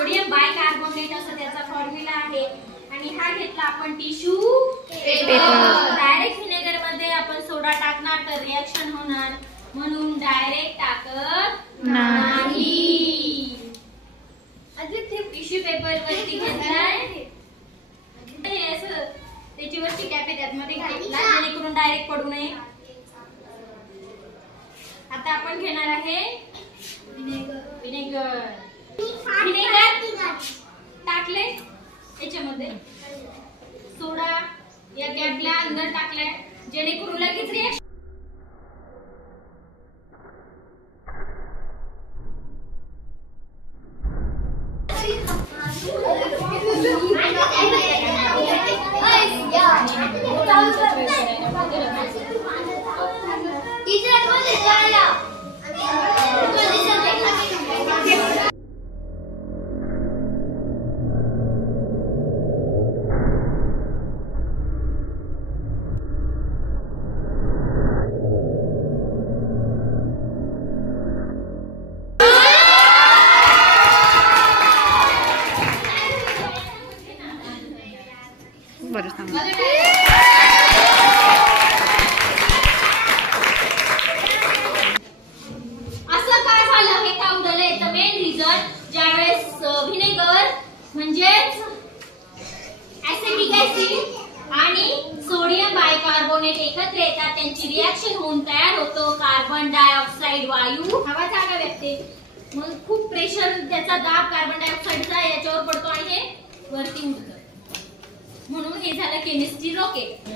Sodium bicarbonate असं त्याचा formula आहे। आणि हा घेतला आपण टिश्यू पेपर। डायरेक्ट व्हिनेगर मध्ये आपण सोडा टाकणार तर रिएक्शन होणार, म्हणून डायरेक्ट टाकत नाही। टिश्यू पेपर वरती घेतलाय, असं त्याची वरची कॅप आहे त्यामध्ये घेतला जेणेकरून डायरेक्ट पडू नये। आता आपण घेणार आहे विनेगर टाकले याच्यामध्ये, सोडा या कॅपला अंदर टाकलाय जेणेकरून लगेच रिएक्शन असं काय झालं हे का उडलं याचं मेन रिझन ज्यावेळेस व्हिनेगर म्हणजेच ऍसिटिक ऍसिड आणि सोडियम बायकार्बोनेट एकत्र येतात, त्यांची रिएक्शन होऊन तयार होतो कार्बन डायऑक्साइड वायू, हवा जागा व्यक्ते, मग खूप प्रेशर त्याचा दाब कार्बन डायऑक्साइडचा याच्यावर पडतो आणि हे वरती उडतं, म्हणून हे झालं केमिस्ट्री रॉकेट।